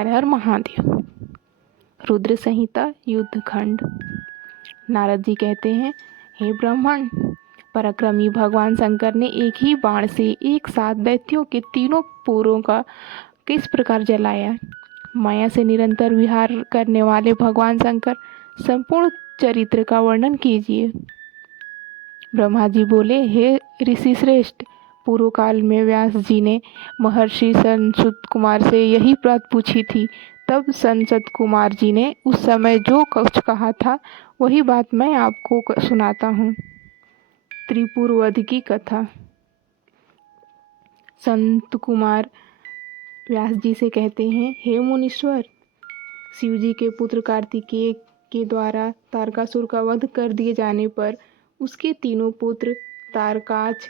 हर हर महादेव। रुद्र संहिता युद्धखंड। नारद जी कहते हैं, हे ब्राह्मण, पराक्रमी भगवान शंकर ने एक ही बाण से एक साथ दैत्यों के तीनों पुरों का किस प्रकार जलाया। माया से निरंतर विहार करने वाले भगवान शंकर संपूर्ण चरित्र का वर्णन कीजिए। ब्रह्मा जी बोले, हे ऋषि श्रेष्ठ, पूर्व काल में व्यास जी ने महर्षि संसुत कुमार से यही बात पूछी थी। तब संसत कुमार जी ने उस समय जो कुछ कहा था वही बात मैं आपको सुनाता हूँ। त्रिपुरवध की कथा। संत कुमार व्यास जी से कहते हैं, हे मुनीश्वर, शिव जी के पुत्र कार्तिकेय के द्वारा तारकासुर का वध कर दिए जाने पर उसके तीनों पुत्र तारकाक्ष,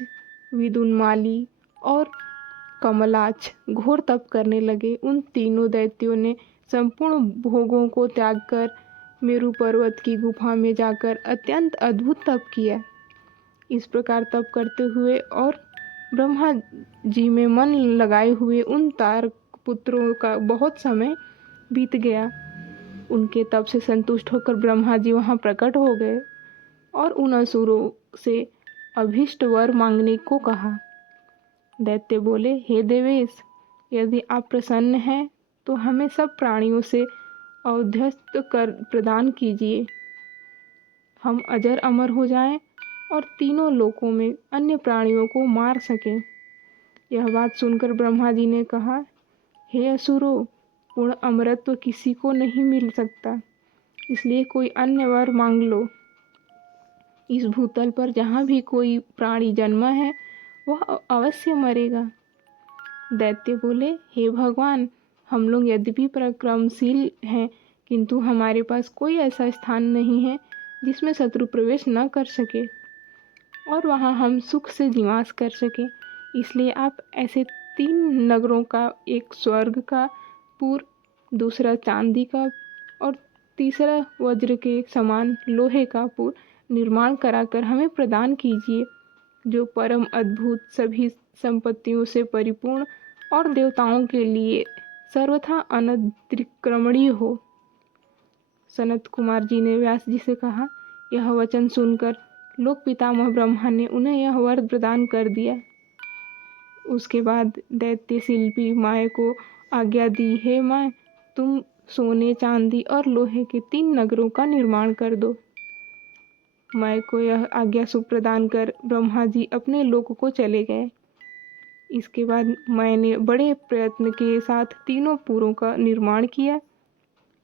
विदुन्माली और कमलाक्ष घोर तप करने लगे। उन तीनों दैत्यों ने संपूर्ण भोगों को त्याग कर मेरु पर्वत की गुफा में जाकर अत्यंत अद्भुत तप किया। इस प्रकार तप करते हुए और ब्रह्मा जी में मन लगाए हुए उन तारक पुत्रों का बहुत समय बीत गया। उनके तप से संतुष्ट होकर ब्रह्मा जी वहां प्रकट हो गए और उन असुरों से अभीष्ट वर मांगने को कहा। दैत्य बोले, हे देवेश, यदि आप प्रसन्न हैं तो हमें सब प्राणियों से अवध्यस्त कर प्रदान कीजिए। हम अजर अमर हो जाएं और तीनों लोकों में अन्य प्राणियों को मार सकें। यह बात सुनकर ब्रह्मा जी ने कहा, हे असुरों, पूर्ण अमरत्व किसी को नहीं मिल सकता, इसलिए कोई अन्य वर मांग लो। इस भूतल पर जहाँ भी कोई प्राणी जन्मा है वह अवश्य मरेगा। दैत्य बोले, हे भगवान, हम लोग यद्यपि पराक्रमशील हैं, किंतु हमारे पास कोई ऐसा स्थान नहीं है जिसमें शत्रु प्रवेश न कर सके और वहाँ हम सुख से निवास कर सकें। इसलिए आप ऐसे 3 नगरों का, एक स्वर्ग का पुर, दूसरा चांदी का और तीसरा वज्र के समान लोहे का पुर निर्माण कराकर हमें प्रदान कीजिए, जो परम अद्भुत, सभी संपत्तियों से परिपूर्ण और देवताओं के लिए सर्वथा अनतिक्रमणीय हो। सनत कुमार जी ने व्यास जी से कहा, यह वचन सुनकर लोक पितामह ब्रह्मा ने उन्हें यह वर प्रदान कर दिया। उसके बाद दैत्य शिल्पी माया को आज्ञा दी, हे माय, तुम सोने, चांदी और लोहे के 3 नगरों का निर्माण कर दो। माया को यह आज्ञा सुप्रदान कर ब्रह्मा जी अपने लोक को चले गए। इसके बाद माया ने बड़े प्रयत्न के साथ तीनों पुरों का निर्माण किया।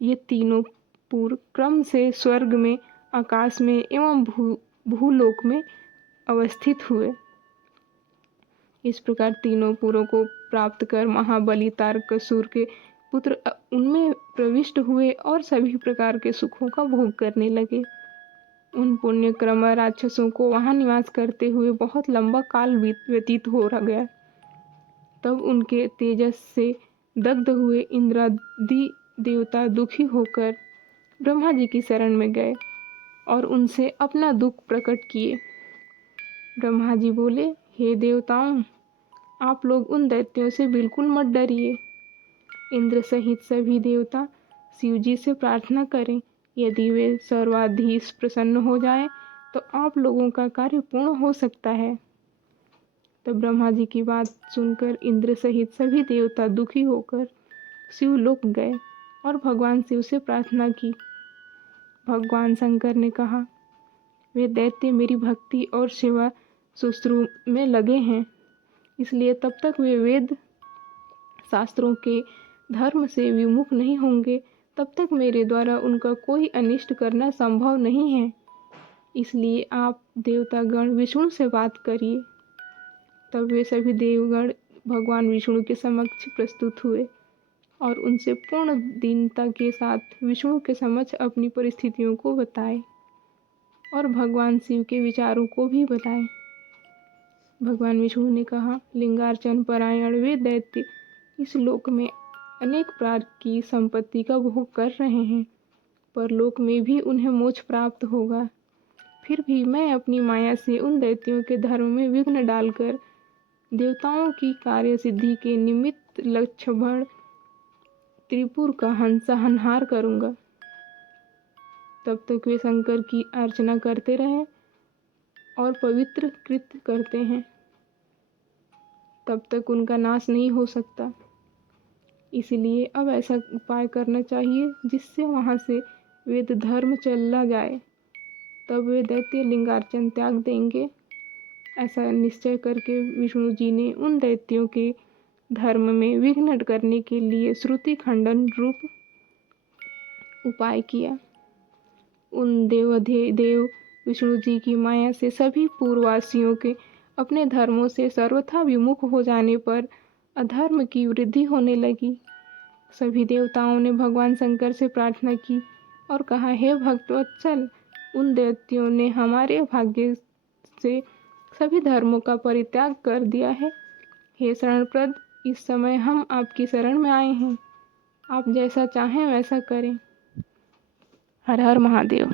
ये तीनों पुर क्रम से स्वर्ग में, आकाश में एवं भूलोक में अवस्थित हुए। इस प्रकार तीनों पुरों को प्राप्त कर महाबली तारकासुर के पुत्र उनमें प्रविष्ट हुए और सभी प्रकार के सुखों का भोग करने लगे। उन पुण्यक्रम राक्षसों को वहां निवास करते हुए बहुत लंबा काल व्यतीत हो गया। तब उनके तेजस से दग्ध हुए इंद्रादि देवता दुखी होकर ब्रह्मा जी की शरण में गए और उनसे अपना दुख प्रकट किए। ब्रह्मा जी बोले, हे देवताओं, आप लोग उन दैत्यों से बिल्कुल मत डरिए। इंद्र सहित सभी देवता शिव जी से प्रार्थना करें। यदि वे सर्वाधीश प्रसन्न हो जाएं तो आप लोगों का कार्य पूर्ण हो सकता है। तब ब्रह्मा जी की बात सुनकर इंद्र सहित सभी देवता दुखी होकर शिवलोक गए और भगवान शिव से प्रार्थना की। भगवान शंकर ने कहा, वे दैत्य मेरी भक्ति और सेवा शुश्रू में लगे हैं, इसलिए तब तक वे वेद शास्त्रों के धर्म से विमुख नहीं होंगे, तब तक मेरे द्वारा उनका कोई अनिष्ट करना संभव नहीं है। इसलिए आप देवतागण विष्णु से बात करिए। तब वे सभी देवगण भगवान विष्णु के समक्ष प्रस्तुत हुए और उनसे पूर्ण दीनता के साथ विष्णु के समक्ष अपनी परिस्थितियों को बताए और भगवान शिव के विचारों को भी बताए। भगवान विष्णु ने कहा, लिंगार्चन परायण वे दैत्य इस लोक में अनेक प्रकार की संपत्ति का भोग कर रहे हैं, पर लोक में भी उन्हें मोक्ष प्राप्त होगा। फिर भी मैं अपनी माया से उन दैत्यों के धर्म में विघ्न डालकर देवताओं की कार्य सिद्धि के निमित्त लक्षण त्रिपुर का संहार करूँगा। तब तक वे शंकर की अर्चना करते रहे और पवित्र कृत्य करते हैं, तब तक उनका नाश नहीं हो सकता। इसलिए अब ऐसा उपाय करना चाहिए जिससे वहाँ से वेद धर्म चला जाए। तब वे दैत्य लिंगार्चन त्याग देंगे। ऐसा निश्चय करके विष्णु जी ने उन दैत्यों के धर्म में विघ्न करने के लिए श्रुति खंडन रूप उपाय किया। उन देव विष्णु जी की माया से सभी पूर्ववासियों के अपने धर्मों से सर्वथा विमुख हो जाने पर अधर्म की वृद्धि होने लगी। सभी देवताओं ने भगवान शंकर से प्रार्थना की और कहा, हे भक्तवत्सल, उन दैत्यों ने हमारे भाग्य से सभी धर्मों का परित्याग कर दिया है। हे शरणप्रद, इस समय हम आपकी शरण में आए हैं। आप जैसा चाहें वैसा करें। हर हर महादेव।